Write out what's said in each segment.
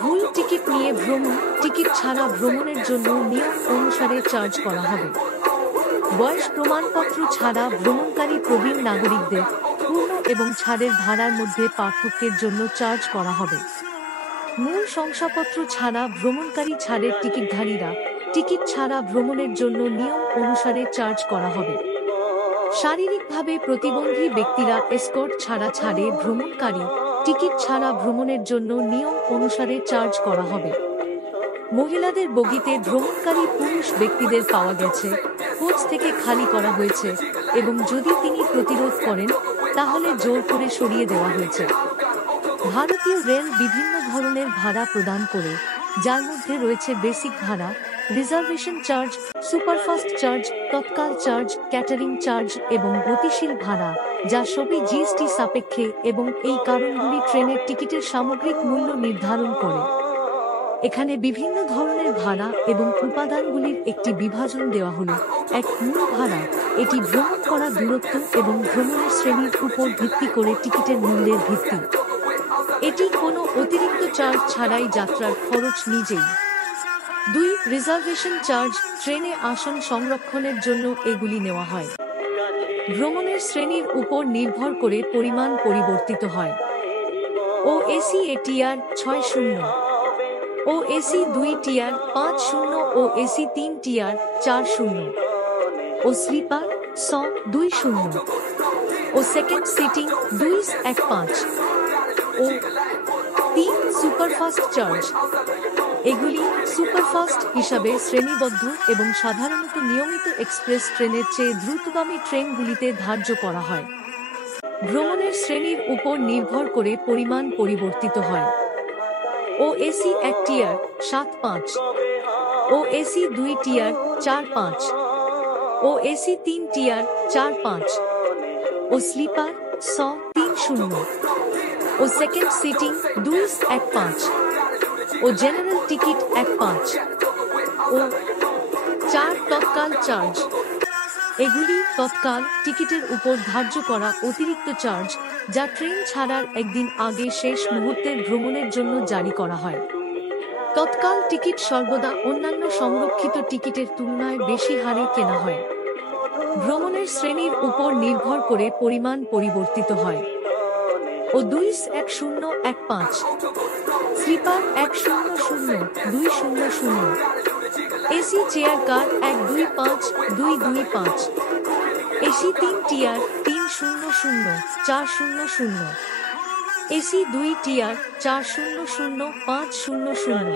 ভুল টিকিট নিয়ে ভ্রমণ, টিকিট ছাড়া ভ্রমণের জন্য নিয়ম অনুসারে চার্জ করা হবে। বয়স প্রমাণপত্র ছাড়া ভ্রমণকারী প্রবীণ নাগরিকদের পূর্ণ এবং ছাড়ের ভাড়ার মধ্যে পার্থক্যের জন্য চার্জ করা হবে। মূল শংসাপত্র ছাড়া ভ্রমণকারী ছাড়ের টিকিটধারীরা টিকিট ছাড়া ভ্রমণের জন্য নিয়ম অনুসারে চার্জ করা হবে। শারীরিকভাবে প্রতিবন্ধী ব্যক্তিরা এসকর্ট ছাড়া ছাড়ে ভ্রমণকারী টিকিট ছাড়া ভ্রমণের জন্য নিয়ম অনুসারে চার্জ করা হবে। মহিলাদের বগিতে ভ্রমণকারী পুরুষ ব্যক্তিদের পাওয়া গেছে, কোচ থেকে খালি করা হয়েছে এবং যদি তিনি প্রতিরোধ করেন তাহলে জোর করে সরিয়ে দেওয়া হয়েছে। ভারতীয় রেল বিভিন্ন ধরনের ভাড়া প্রদান করে, যার মধ্যে রয়েছে বেসিক ভাড়া, রিজার্ভেশন চার্জ, সুপারফাস্ট চার্জ, তৎকাল চার্জ, ক্যাটারিং চার্জ এবং গতিশীল ভাড়া, যা সবই জিএসটি সাপেক্ষে এবং এই কারণগুলি ট্রেনের টিকিটের সামগ্রিক মূল্য নির্ধারণ করে। এখানে বিভিন্ন ধরনের ভাড়া এবং উপাদানগুলির একটি বিভাজন দেওয়া হলো। এক, মূল ভাড়া। এটি ভ্রমণ করা দূরত্ব এবং ভ্রমণের শ্রেণীর উপর ভিত্তি করে টিকিটের মূল্যের ভিত্তি। এটি কোনো অতিরিক্ত চার্জ ছাড়াই যাত্রার খরচ নিজেই। 2, রিজার্ভেশন চার্জ। ট্রেনে আসন সংরক্ষণের জন্য এগুলি নেওয়া হয়। ভ্রমণের শ্রেণীর উপর নির্ভর করে পরিমাণ পরিবর্তিত হয়। ও এসি টিআর 60, ও এসি 2 টিআর 50, ও এসি 3 টিআর 40, ও স্লিপার 100-20, ও সেকেন্ড সিটিং 215, ও 3, সুপারফাস্ট চার্জ। এগুলি সুপারফাস্ট হিসাবে শ্রেণীবদ্ধ এবং সাধারণত নিয়মিত এক্সপ্রেস ট্রেনের চেয়ে দ্রুতগামী ট্রেনগুলিতে ধার্য করা হয়। ভ্রমণের শ্রেণীর উপর নির্ভর করে পরিমাণ পরিবর্তিত হয়। ও এসি 1 টিআর 75, ও এসি 2 টিআর 45, ও এসি 3 টিআর 45, ও স্লিপার 100-30, ও সেকেন্ড সিটিং 215, ও জেনারেল টিকিট 15, ও 4, তৎকাল চার্জ। এগুলি তৎকাল টিকিটের উপর ধার্য করা অতিরিক্ত চার্জ, যা ট্রেন ছাড়ার একদিন আগে শেষ মুহূর্তের ভ্রমণের জন্য জারি করা হয়। তৎকাল টিকিট সর্বদা অন্যান্য সংরক্ষিত টিকিটের তুলনায় বেশি হারে কেনা হয়। ভ্রমণের শ্রেণীর উপর নির্ভর করে পরিমাণ পরিবর্তিত হয়। ও 21015, sleeper 100-200, AC chair car 125-225, AC 3 tier 300-400, AC 2 tier 400-500,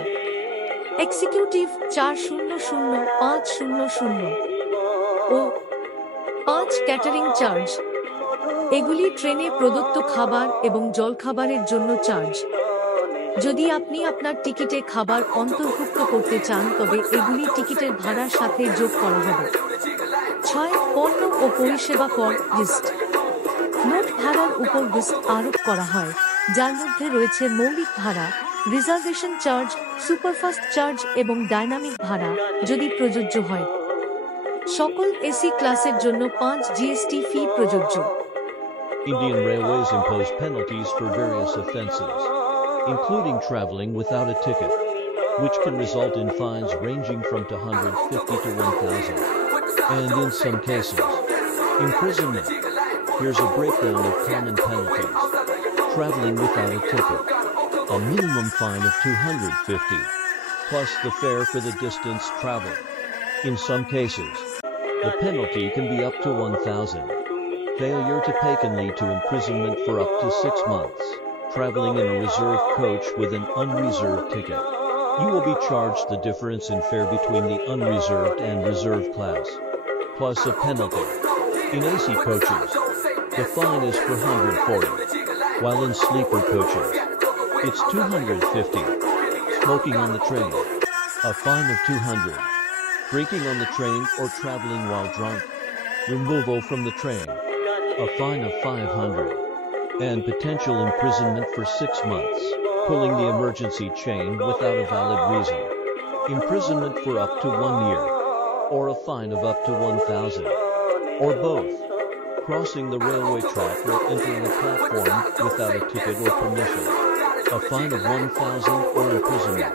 executive 400-500, ও 5, ক্যাটারিং চার্জ। এগুলি ট্রেনে প্রদত্ত খাবার এবং জলখাবারের জন্য চার্জ। যদি আপনি আপনার টিকিটে খাবার অন্তর্ভুক্ত করতে চান তবে এগুলি টিকিটের ভাড়ার সাথে যোগ করা হবে। 6, পণ্য ও পরিষেবা কর লিস্ট। মোট ভাড়ার উপর লিস্ট আরোপ করা হয়, যার মধ্যে রয়েছে মৌলিক ভাড়া, রিজার্ভেশন চার্জ, সুপারফাস্ট চার্জ এবং ডাইনামিক ভাড়া যদি প্রযোজ্য হয়। সকল এসি ক্লাসের জন্য 5 জিএসটি ফি প্রযোজ্য। Indian Railways impose penalties for various offences, including traveling without a ticket, which can result in fines ranging from 250 to 1,000, and in some cases, imprisonment. Here's a breakdown of common penalties. Traveling without a ticket. A minimum fine of 250, plus the fare for the distance traveled. In some cases, the penalty can be up to 1,000. Failure to pay can lead to imprisonment for up to 6 months. Traveling in a reserved coach with an unreserved ticket. You will be charged the difference in fare between the unreserved and reserved class, plus a penalty. In AC coaches, the fine is 440, while in sleeper coaches, it's 250. Smoking on the train, a fine of 200. Drinking on the train or traveling while drunk, removal from the train, a fine of 500. And potential imprisonment for 6 months, pulling the emergency chain without a valid reason. Imprisonment for up to 1 year, or a fine of up to 1,000, or both. Crossing the railway track or entering a platform without a ticket or permission. a fine of 1,000 or imprisonment.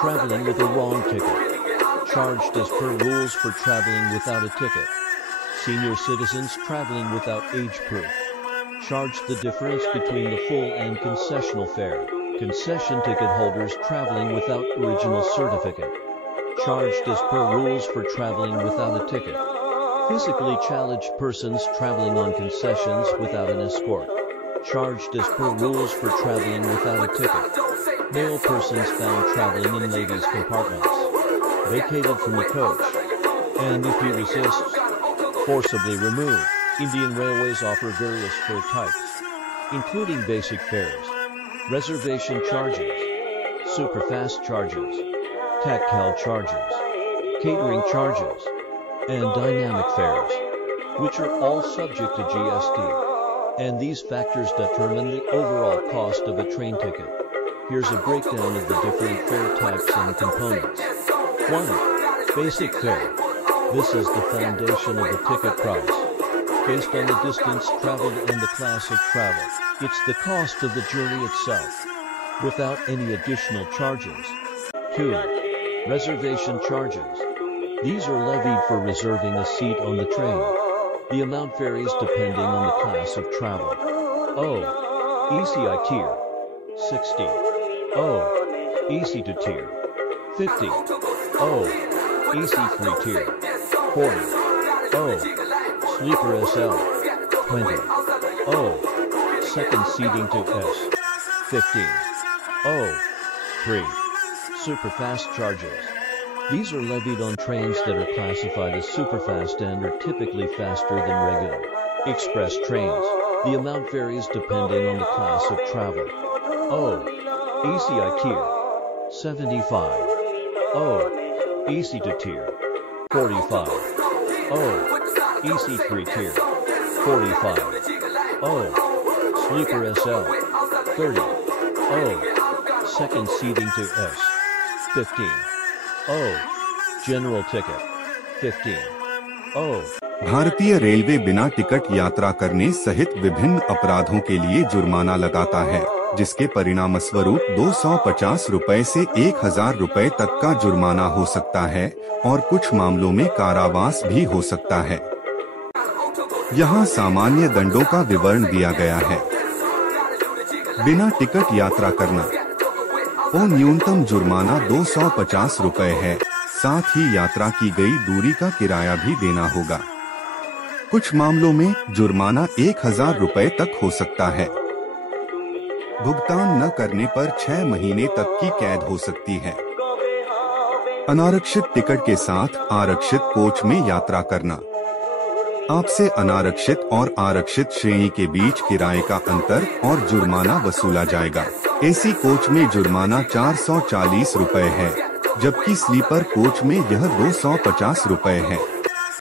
Traveling with a wrong ticket. Charged as per rules for traveling without a ticket. Senior citizens traveling without age proof. Charged the difference between the full and concessional fare. Concession ticket holders traveling without original certificate. Charged as per rules for traveling without a ticket. Physically challenged persons traveling on concessions without an escort. Charged as per rules for traveling without a ticket. Male persons found traveling in ladies' compartments. Vacated from the coach. And if he resists, forcibly removed. Indian Railways offer various fare types, including basic fares, reservation charges, superfast charges, tactile charges, catering charges, and dynamic fares, which are all subject to GST. And these factors determine the overall cost of a train ticket. Here's a breakdown of the different fare types and components. 1. Basic fare. This is the foundation of the ticket price. Based on the distance traveled and the class of travel, it's the cost of the journey itself, without any additional charges. 2. Reservation charges. These are levied for reserving a seat on the train. The amount varies depending on the class of travel. O. ECI tier, 60. O. EC2 tier, 50. O. EC3 tier, 40. O. Sleeper SL, 20. O. Second seating to S, 15. O. 3. Superfast charges. These are levied on trains that are classified as superfast and are typically faster than regular express trains. The amount varies depending on the class of travel. O. ECI tier, 75. O. EC2 tier, 45. O. EC3 tier, 45. O. Sleeper SL, 30. O. Second seating to S, 15. O. General ticket, 15. O. भारतीय रेलवे बिना टिकट यात्रा करने सहित विभिन्न अपराधों के लिए जुर्माना लगाता है, जिसके परिणामस्वरूप 250 रुपए से 1000 रुपए तक का जुर्माना हो सकता है और कुछ मामलों में कारावास भी हो सकता है। यहाँ सामान्य दंडों का विवरण दिया गया है। बिना टिकट यात्रा करना। ओ न्यूनतम जुर्माना 250 रुपए है, साथ ही यात्रा की गई दूरी का किराया भी देना होगा। कुछ मामलों में जुर्माना 1000 रुपए तक हो सकता है। भुगतान न करने पर 6 महीने तक की कैद हो सकती है। अनारक्षित टिकट के साथ आरक्षित कोच में यात्रा करना। आपसे अनारक्षित और आरक्षित श्रेणी के बीच किराए का अंतर और जुर्माना वसूला जाएगा। एसी कोच में जुर्माना 440 रुपए है, जबकि स्लीपर कोच में यह 250 रुपए है।